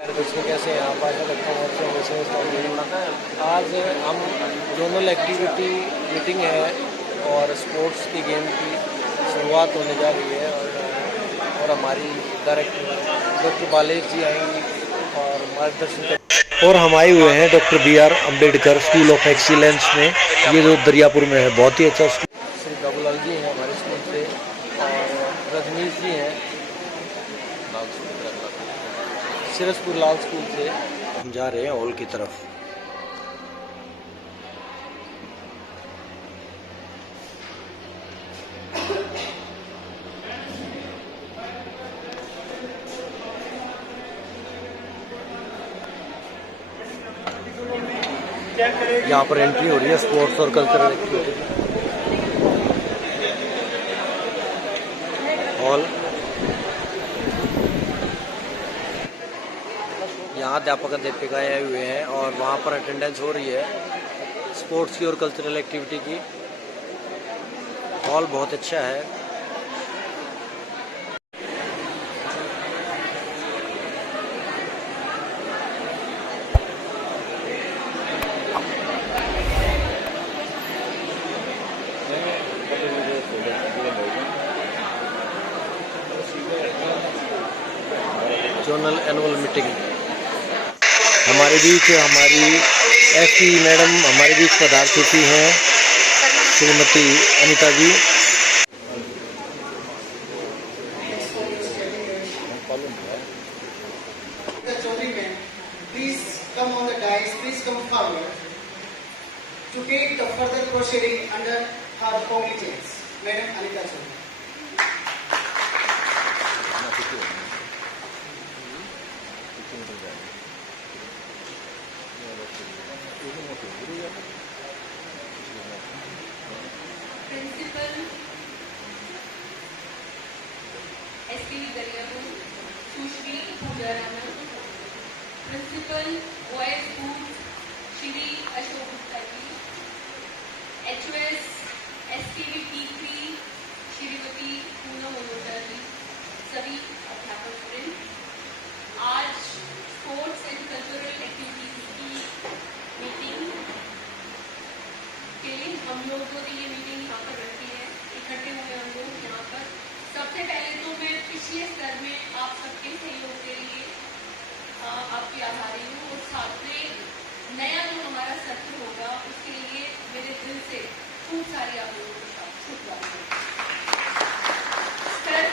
दोस्तों कैसे हैं आप? आशा करता हूँ अच्छे होंगे। आज हम जोनल एक्टिविटी मीटिंग है और स्पोर्ट्स की गेम की शुरुआत होने जा रही है और हमारी डायरेक्टर डॉक्टर बालेश जी आएंगी और मार्गदर्शन कर और हम आए हुए हैं doctor BR Ambedkar school of excellence में। ये जो दरियापुर में है, बहुत ही अच्छा स्कूल। श्री बाबूलाल जी हैं हमारे स्कूल से और रजनीश जी हैं सिरसपुर लाल स्कूल से। हम जा रहे हैं हॉल की तरफ। यहाँ पर एंट्री हो रही है स्पोर्ट्स और कल्चरल एक्टिविटी हॉल। यहाँ अध्यापक अध्यापिकाएं आए हुए हैं और वहाँ पर अटेंडेंस हो रही है स्पोर्ट्स की और कल्चरल एक्टिविटी की। हॉल बहुत अच्छा है। जोनल एनुअल मीटिंग हमारे बीच हमारी FP मैडम हमारे बीच पधार चुकी हैं, श्रीमती अनिता जी। Please come on the dais, please come forward to take the further proceeding under her competence. Madam Anita Chowdhury. Principal SPV Dariyapur Sushri Pooja Rana, principal boys school Shri Ashok Gupta ji, HOS STV T3 Shrimati Poonam Malhotra ji, सभी अध्यापक वृंद, आज स्पोर्ट्स एंड कल्चरल एक्टिविटीज की meeting के लिए हम लोगों ने ये मीटिंग यहाँ पर रखी है। इकट्ठे हुए हम लोग यहाँ पर। सबसे पहले तो मैं पिछले स्तर में आप सबके सहयोग के लिए आपकी आभारी हूँ और साथ में नया जो हमारा सत्र होगा उसके लिए मेरे दिल से खूब सारी आप लोगों के साथ शुभकामनाएं। स्तर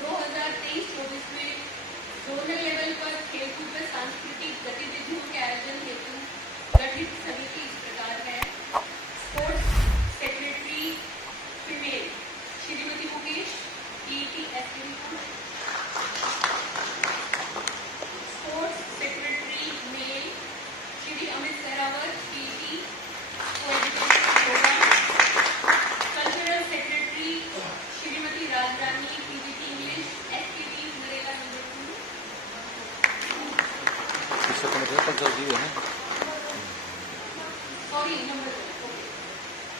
2023-24 में जोनल लेवल पर खेलकूद व सांस्कृतिक गतिविधियों के आयोजन हेतु गठित समिति इस प्रकार है। Sports secretary female Shrimati Mukesh PET STV, sports secretary male Shri Amit Sehrawat PET cultural secretary Shrimati Rajrani PGT English STV नरेगा number 2।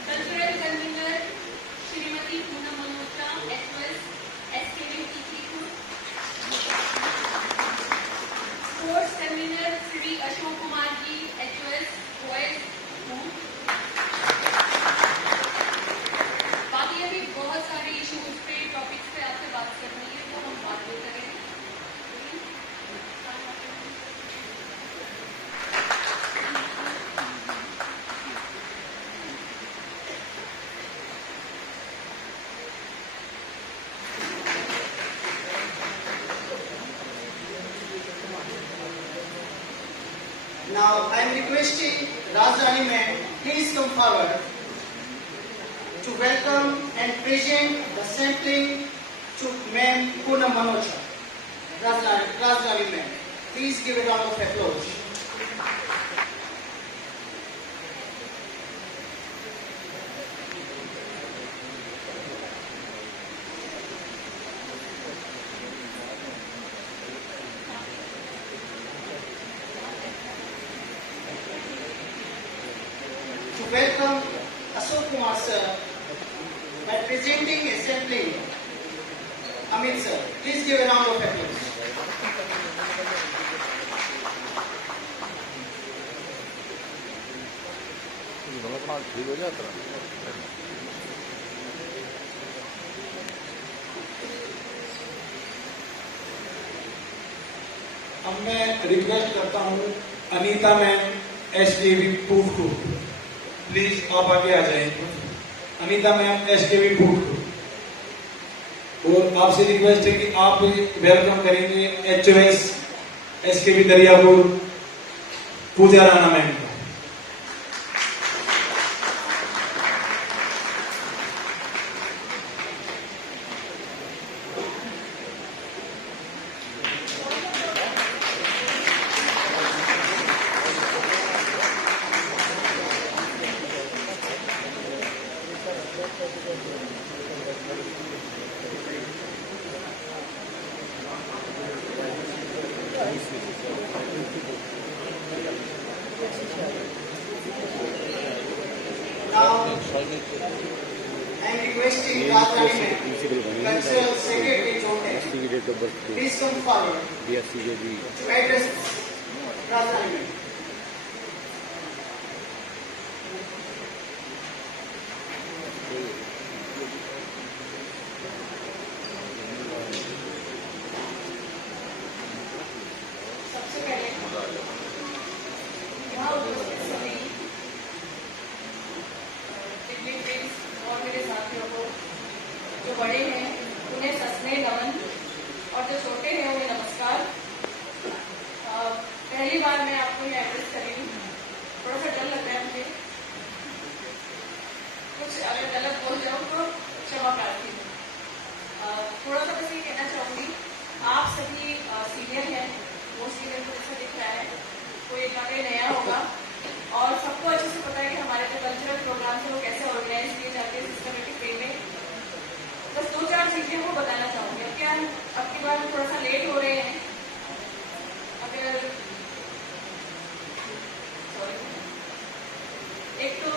Cultural convener Shrimati Poonam Malhotra HOS STV T3। Sports convener Shri Ashok Kumar ji HOS boys school. बाकी अभी बहुत सारे इश्यूज पे टॉपिक्स पे आपसे बात करनी है तो हम बात भी करेंगे। Now I am requesting Rajrani ma'am, please come forward to welcome and present the sampling to Ma'am Poonam Manocha. Rajrani ma'am, please give a round of applause. To welcome Ashok Kumar sir by presenting a sampling. Amit sir, please give a round of applause. ठीक हो जाता। अब मैं request करता हूँ Anita ma'am SKV food को, please आप आगे आ जाएं। अनीता मैम SKV फूड को, और आपसे रिक्वेस्ट है कि आप वेलकम करेंगे HOS SKV दरियापुर पूजा राणा मैम को। Now, I am requesting Rajdhani Ma'am, Cultural Secretary Jote, please come forward to address Rajdhani Ma'am. सबसे पहले यहाँ उपस्थित सभी डिग्निटरीज और मेरे साथियों को, जो बड़े हैं उन्हें सस्नेह नमन और जो छोटे हैं उन्हें नमस्कार। पहली बार मैं आपको ये एड्रेस कर रही हूँ, थोड़ा सा डर लग रहा है मुझे, कुछ अगर गलत बोल जाऊँ तो क्षमा प्रार्थी हूँ। थोड़ा सा बस ये कहना चाहूँगी, आप सभी सीनियर हैं, मोस्टली मेरे को जैसा दिख रहा है, कोई एक आगे नया होगा और सबको अच्छे से पता है कि हमारे जो कल्चरल प्रोग्राम्स हैं वो कैसे ऑर्गेनाइज किए जाते हैं सिस्टमेटिक वे में। बस 2-4 चीजें वो बताना चाहूंगी। अब क्या अब की बार थोड़ा सा लेट हो रहे हैं, अगर एक तो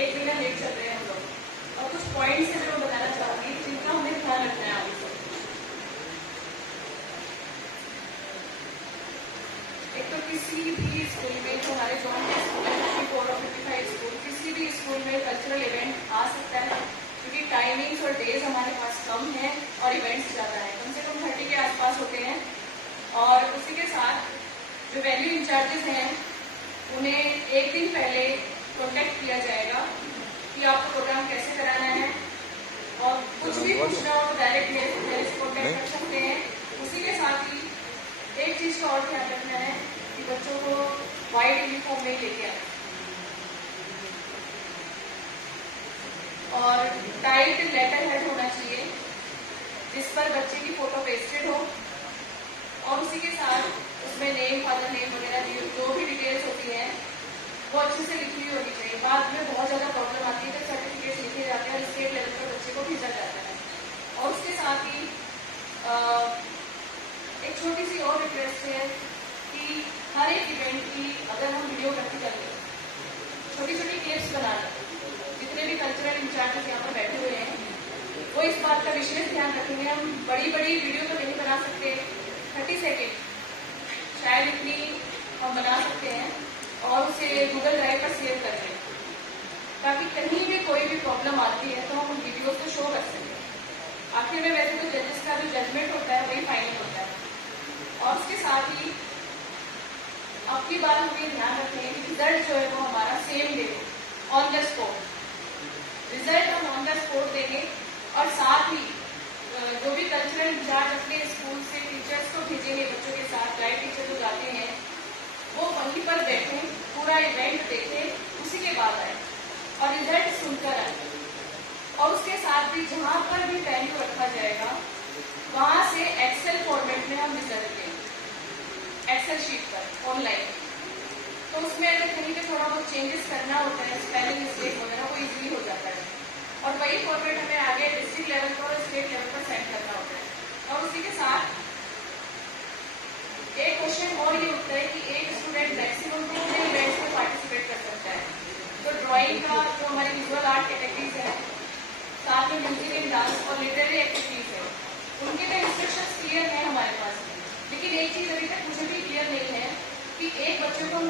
1 महीना लेट चल रहे हैं हम लोग, और कुछ पॉइंट्स हैं जो मैं बताना चाहूंगी जिनका हमें ध्यान रखना है आगे से। एक तो किसी भी स्कूल में, जो हमारे जॉइंट स्कूल है 54 और 55 स्कूल, किसी भी स्कूल में कल्चरल इवेंट आ सकता है, क्योंकि टाइमिंग्स और डेज हमारे पास कम है और इवेंट्स ज़्यादा है, कम से कम 30 के आसपास होते हैं। और उसी के साथ जो वैल्यू इंचार्जेस हैं उन्हें एक दिन पहले कॉन्टेक्ट किया जाएगा कि आपको प्रोग्राम कैसे कराना है, और कुछ भी पूछना हो तो डायरेक्ट मेरे से कॉन्टेक्ट कर सकते हैं। उसी के साथ ही एक चीज का और ध्यान रखना है कि बच्चों को व्हाइट यूनिफॉर्म नहीं लेके आए, और टाइट लेटर हेड होना चाहिए जिस पर बच्चे की फोटो पेस्टेड हो, और उसी के साथ उसमें नेम, फादर नेम वगैरह जो भी डिटेल्स होती हैं वो अच्छे से लिखी हुई होनी चाहिए। बाद में बहुत ज्यादा प्रॉब्लम आती है जब सर्टिफिकेट लिखे जाते हैं और स्टेट लेवल पर बच्चे को भेजा जाता है। और उसके साथ ही एक छोटी सी और रिक्वेस्ट है कि हर एक इवेंट की अगर हम वीडियोग्राफी करें, छोटी छोटी क्लिप्स बनाना, जितने भी कल्चरल इंचार्जेस यहाँ पर बैठे हुए हैं वो इस बात का विशेष ध्यान रखेंगे। हम बड़ी बड़ी वीडियो तो नहीं बना सकते, 30 सेकेंड शायद इतनी हम बना सकते हैं और उसे गूगल ड्राइव पर सेव कर लें, ताकि कहीं भी कोई भी प्रॉब्लम आती है तो हम उन वीडियो को शो कर सकें। आखिर में वैसे तो जजेस का जो जजमेंट होता है वही फाइनल होता है। और उसके साथ ही अब की बार हमें ध्यान रखें कि रिजल्ट जो है वो हमारा same day on the spot, result हम ऑन द स्पॉट देंगे। और साथ ही जो भी कल्चरल इंचार्ज अपने स्कूल से टीचर्स को भेजेंगे बच्चों के साथ, गाइड टीचर जो जाते हैं वो वहीं पर बैठें, पूरा इवेंट देखें, उसी के बाद आए और रिजल्ट सुनकर आए। और उसके साथ भी जहाँ पर भी वेन्यू रखा जाएगा वहां से एक्सेल फॉर्मेट में हम रिजल्ट देंगे, एक्सेल शीट पर ऑनलाइन। तो उसमें अगर कहीं पे थोड़ा बहुत चेंजेस करना होता है, स्पेलिंग मिस्टेक वगैरह, वो इजीली हो जाता है। और वही फॉर्मेट हमें आगे डिस्ट्रिक्ट लेवल पर और स्टेट लेवल पर सेंड करना होता है। और उसी के साथ एक क्वेश्चन और ये उठता है कि एक स्टूडेंट मैक्सिमम कितने इवेंट्स में पार्टिसिपेट कर सकता है। तो ड्राइंग का जो हमारी विजुअल आर्ट कैटेगरीज है, साथ में म्यूजिक एंड डांस और लिटरेरी एक्टिविटीज है, उनके लिए इंस्ट्रक्शंस क्लियर है हमारे पास। लेकिन एक चीज अभी तक मुझे भी क्लियर नहीं है कि एक बच्चे को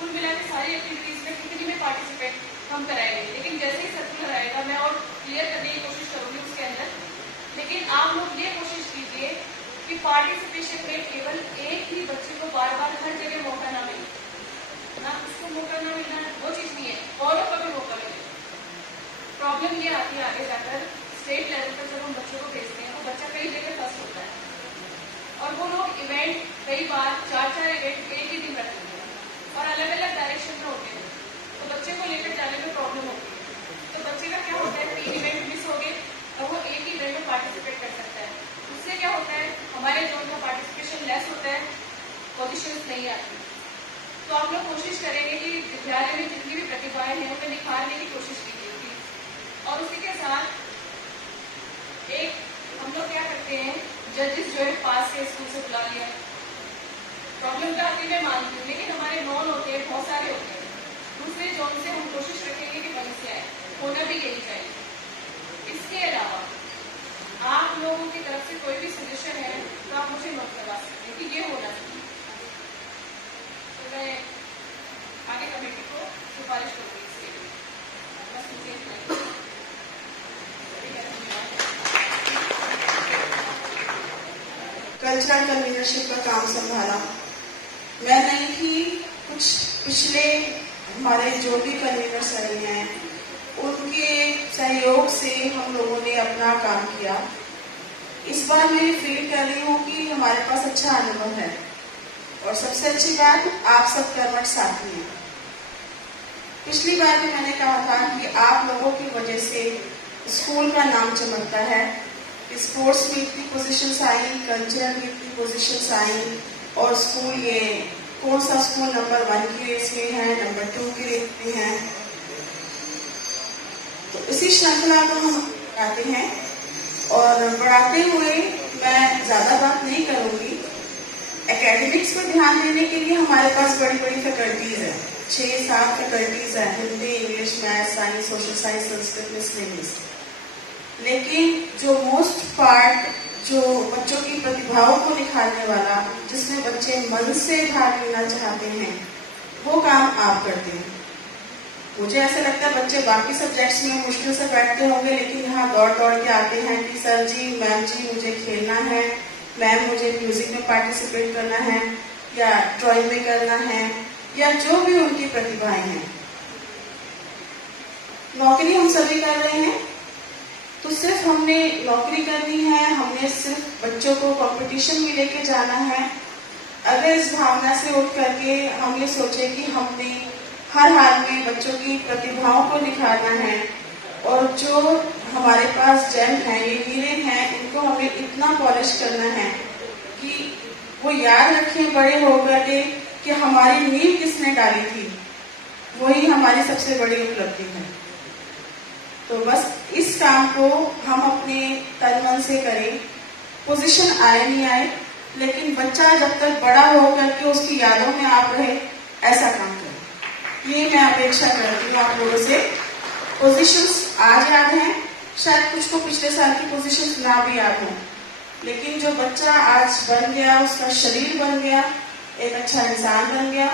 कुल मिला के सारी एक्टिविटीज में कितनी में पार्टिसिपेट हम कराएंगे, लेकिन जैसे ही सर्कुलर आएगा मैं और क्लियर करने की कोशिश करूंगी उसके अंदर। लेकिन आप लोग ये कोशिश कीजिए कि पार्टिसिपेशन में केवल एक ही बच्चे को बार बार हर जगह मौका ना मिले, ना उसको मौका ना मिलना वो चीज नहीं है, औरों को भी मौका मिले। प्रॉब्लम ये आती है आगे जाकर स्टेट लेवल पर जब हम बच्चों को भेजते हैं तो बच्चा कई जगह फर्स्ट होता है और वो लोग इवेंट कई बार 4-4 इवेंट एक ही दिन रखते हैं और अलग अलग डायरेक्शन में होते हैं, तो बच्चे को लेकर जाने में प्रॉब्लम होती है। तो बच्चे का क्या होता है, 3 इवेंट मिस हो गए और वो एक ही इवेंट में पार्टिसिपेट कर सकता है। उससे क्या होता है, हमारे जोन का पार्टिसिपेशन लेस होता है, पोजिशन नहीं आती। तो आप लोग कोशिश करेंगे कि विद्यालय में जितनी भी प्रतिभाएं हैं उन्हें निखारने की कोशिश कीजिए। और उसी के साथ एक हम लोग क्या करते हैं, जजेस जो है पास के स्कूल से बुला लिया। प्रॉब्लम तो आती मैं मानती हूँ, लेकिन हमारे नॉन होते हैं, बहुत सारे होते हैं दूसरे जोन से, हम कोशिश रखेंगे कि वहीं से आए, होना भी यही चाहिए। इसके अलावा आप लोगों की तरफ से कोई भी सजेशन है तो आप मुझे नोट करवा सकते हैं कि ये होना चाहिए, तो मैं आगे कमेटी को सिफारिश करूँगी इसके लिए। बस मुझे इतना ही। कल्चरल कन्वीनरशिप का काम संभाला मैं नहीं थी, कुछ पिछले हमारे जो भी कन्वीनर्स रहे हैं उनके सहयोग से हम लोगों ने अपना काम किया। इस बार मैं फील कर रही हूँ कि हमारे पास अच्छा अनुभव है और सबसे अच्छी बात आप सब कर्मठ साथी हैं। पिछली बार भी मैंने कहा था कि आप लोगों की वजह से स्कूल का नाम चमकता है। स्पोर्ट्स में इतनी पोजीशंस आई, कल्चरल में इतनी पोजीशंस आई और स्कूल ये कौन सा स्कूल नंबर 1 की रेस में है, नंबर 2 की रेस में है। तो इसी श्रृंखला को हम बढ़ाते हैं और बढ़ाते हुए मैं ज्यादा बात नहीं करूंगी। एकेडमिक्स पर ध्यान देने के लिए हमारे पास बड़ी बड़ी फैकल्टीज है, 6-7 फैकल्टीज है, Hindi, English, math, science, social science, Sanskrit, miscellaneous. लेकिन जो मोस्ट पार्ट जो बच्चों की प्रतिभाओं को निखारने वाला, जिसमें बच्चे मन से भाग लेना चाहते हैं, वो काम आप करते हैं। मुझे ऐसा लगता है बच्चे बाकी सब्जेक्ट्स में मुश्किल से बैठते होंगे, लेकिन यहाँ दौड़ दौड़ के आते हैं कि सर जी, मैम जी, मुझे खेलना है, मैम मुझे म्यूजिक में पार्टिसिपेट करना है या ड्राइंग में करना है या जो भी उनकी प्रतिभाएं हैं। नौकरी हम सभी कर रहे हैं, तो सिर्फ हमने नौकरी करनी है, हमने सिर्फ बच्चों को कंपटीशन में लेके जाना है। अगर इस भावना से उठ करके हम ये सोचे कि हमने हर हाल में बच्चों की प्रतिभाओं को निखारना है और जो हमारे पास जेम हैं, ये हीरे हैं, इनको हमें इतना पॉलिश करना है कि वो याद रखें बड़े होकर के कि हमारी नींव किसने डाली थी, वही हमारी सबसे बड़ी उपलब्धि है। तो बस इस काम को हम अपने तन मन से करें, पोजीशन आए नहीं आए, लेकिन बच्चा जब तक बड़ा हो करके उसकी यादों में आप रहे, ऐसा काम करें। ये मैं अपेक्षा करती हूँ आप लोगों से। पोजीशंस आज याद हैं, शायद कुछ को पिछले साल की पोजीशंस ना भी याद हो, लेकिन जो बच्चा आज बन गया, उसका शरीर बन गया, एक अच्छा इंसान बन गया,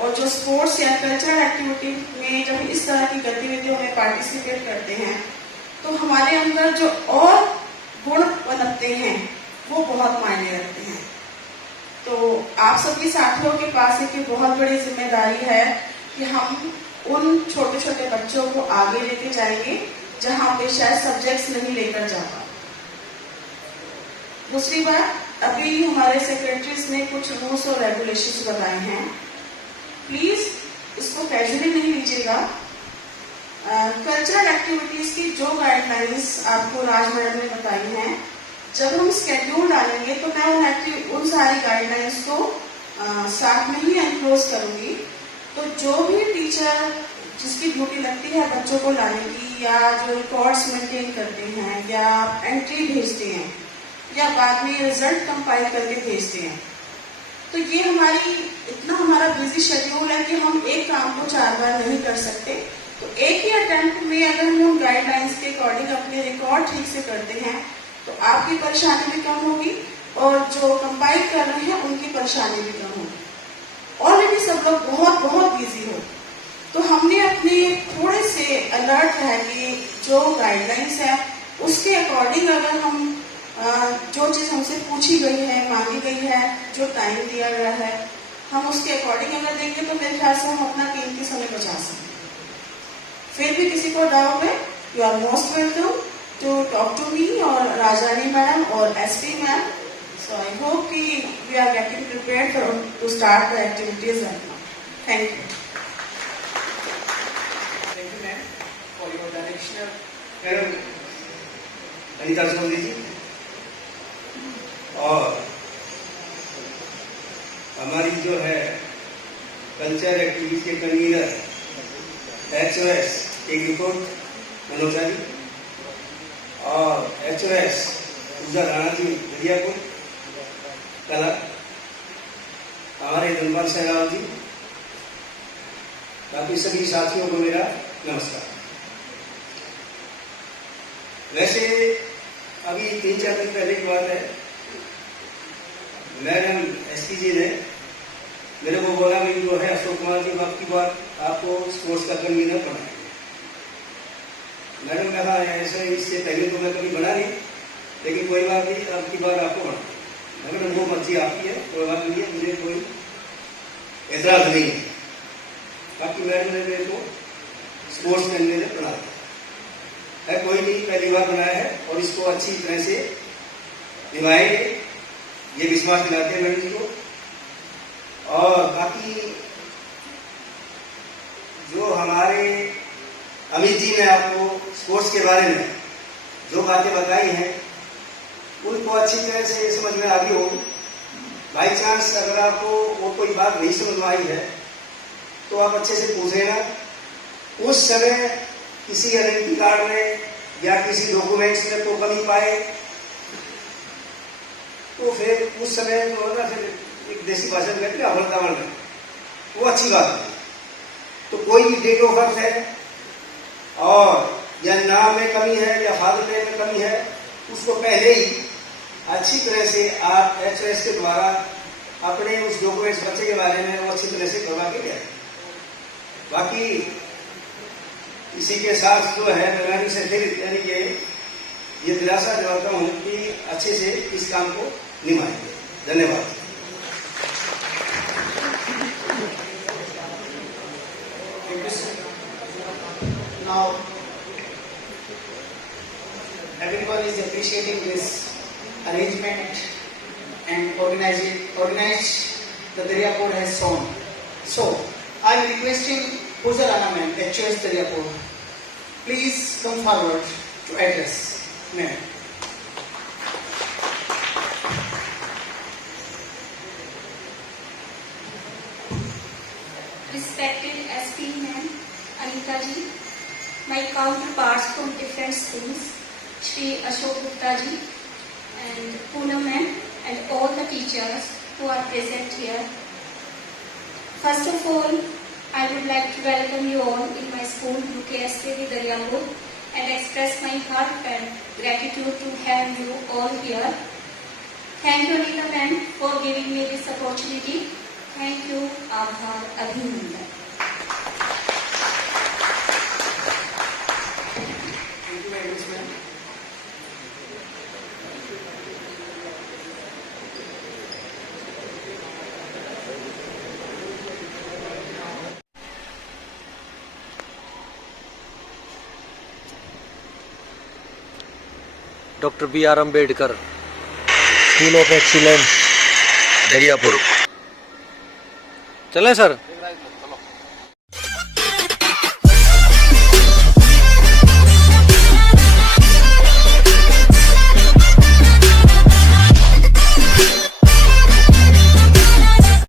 और जो स्पोर्ट्स या कल्चरल एक्टिविटी में जब इस तरह की गतिविधियों में पार्टिसिपेट करते हैं तो हमारे अंदर जो और गुण बनते हैं वो बहुत मायने रखते हैं। तो आप सभी साथियों के पास एक बहुत बड़ी जिम्मेदारी है कि हम उन छोटे छोटे बच्चों को आगे लेके जाएंगे जहां पे शायद सब्जेक्ट्स नहीं लेकर जा पाए। दूसरी बात, अभी हमारे सेक्रेटरीज ने कुछ रूल्स और रेगुलेशंस बताए हैं, प्लीज इसको कैजुअली नहीं लीजिएगा। कल्चरल एक्टिविटीज की जो गाइडलाइंस आपको राज मैडम ने बताई हैं, जब हम स्केड्यूल डालेंगे तो मैं उन सारी गाइडलाइंस को साथ में ही एनक्लोज करूंगी। तो जो भी टीचर जिसकी ड्यूटी लगती है बच्चों को लाने की, या जो रिकॉर्ड्स मेंटेन करते हैं, या एंट्री भेजते हैं, या बाद में रिजल्ट कंपाइल करके भेजते हैं, तो ये इतना हमारा बिजी शेड्यूल है कि हम एक काम को 4 बार नहीं कर सकते। तो एक ही अटेम्प्ट में अगर हम उन गाइडलाइंस के अकॉर्डिंग अपने रिकॉर्ड ठीक से करते हैं तो आपकी परेशानी भी कम होगी और जो कंपाइल कर रहे हैं उनकी परेशानी भी कम होगी। ऑलरेडी सब लोग बहुत बहुत बिजी हो, तो हमने अपने थोड़े से अलर्ट रह के जो गाइडलाइंस है उसके अकॉर्डिंग अगर हम जो चीज़ हमसे पूछी गई है, मांगी गई है, जो टाइम दिया गया है, हम उसके अकॉर्डिंग अगर देंगे तो मेरे ख्याल से हम अपना कीमती समय बचा सकते हैं। फिर भी किसी को डाउट है, you are most welcome to talk to me और राजानी मैडम और SP ma'am. So I hope कि we are getting prepared to start the activities right now. Thank you. Thank you, ma'am, for your directional. Madam Anita Soni ji और हमारी जो है culture activities के convener HOS एक report Manoja ji और HOS पूजा राणा जी दरियापुर कला, हमारे धनपाल सहराव जी, बाकी सभी साथियों को मेरा नमस्कार। वैसे अभी 3-4 दिन पहले की बात है, मैडम एसपी जी ने मेरे को बोला कि जो है अशोक कुमार जी अब की बार आपको स्पोर्ट्स का कन्वीनर बनाएंगे। मैडम ने कहा ऐसे इससे पहले तो मैं कभी बना नहीं, लेकिन कोई बात नहीं, अब की बार आपको बना। मैडम वो मर्जी आपकी है, कोई बात नहीं है, मुझे कोई एतराज नहीं है। बाकी मैडम ने मेरे को स्पोर्ट्स कन्वीनर बना दिया है, कोई नहीं, पहली बार बनाया है और इसको अच्छी तरह से निभाएंगे, ये विश्वास दिलाते हैं मैडम जी को। और बाकी जो हमारे अमित जी ने आपको स्पोर्ट्स के बारे में जो बातें बताई हैं उनको अच्छी तरह से समझ में आ गई होगी। बाई चांस अगर आपको वो कोई बात नहीं समझ में आई है तो आप अच्छे से पूछ लेना। उस समय किसी आइडेंटिटी कार्ड में या किसी डॉक्यूमेंट्स में तो कमी पाए तो फिर उस समय जो है ना, फिर एक देसी भाषा में कहते हैं अवल तावल में, वो अच्छी बात है। तो कोई भी डेट ऑफ बर्थ है और या नाम में कमी है या फादर नेम में कमी है, उसको पहले ही अच्छी तरह से आप HOS के द्वारा अपने उस डॉक्यूमेंट्स बच्चे के बारे में वो अच्छी तरह से करवा के गए। बाकी इसी के साथ जो है मैं से फिर यानी कि ये दिलासा दिलाता हूँ कि अच्छे से इस काम को निभाएंगे। धन्यवाद। Now, everyone is appreciating this arrangement and organized the Dariapur has shown. So, I am requesting Pooja Rana ma'am, HOS Dariapur, please come forward to address. Ma'am. Respected SP ma'am, Anita ji, my counterparts from different schools, Shri Ashok Gupta ji and Poonam ma'am, and all the teachers who are present here. First of all, I would like to welcome you all in my school, UKSPV Dariapur, and express my heartfelt gratitude to have you all here. Thank you, Anita ma'am, for giving me this opportunity. Thank you, Aabhar Abhinandan. Thank you very much, ma'am. Doctor BR Ambedkar school of excellence Dariyapur. चलें sir.